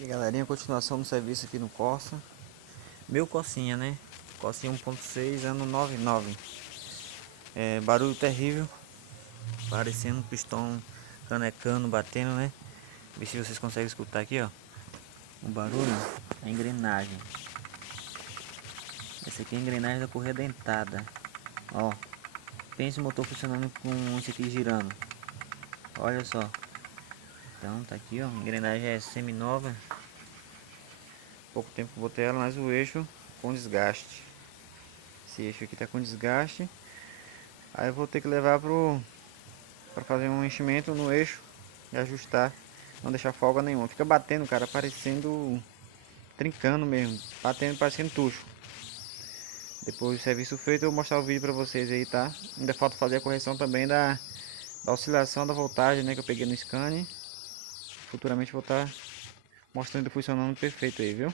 E galerinha, continuação do serviço aqui no Corsa. Meu Corsinha, né? Corsinha 1.6, ano 99. Barulho terrível. Parecendo um pistão canecando, batendo, né? Ver se vocês conseguem escutar aqui, ó. O barulho, a engrenagem. Essa aqui é a engrenagem da correia dentada. Ó. Pense o motor funcionando com isso aqui girando. Olha só. Então tá aqui, ó. A engrenagem é semi-nova. Pouco tempo que eu botei ela, mas o eixo com desgaste. Esse eixo aqui tá com desgaste. Aí eu vou ter que levar para fazer um enchimento no eixo e ajustar, não deixar folga nenhuma. Fica batendo, cara, parecendo trincando mesmo, batendo parecendo tucho. Depois do serviço feito, eu vou mostrar o vídeo para vocês aí, tá? Ainda falta fazer a correção também da oscilação da voltagem, né, que eu peguei no scan. Futuramente vou estar mostrando funcionando perfeito aí, viu?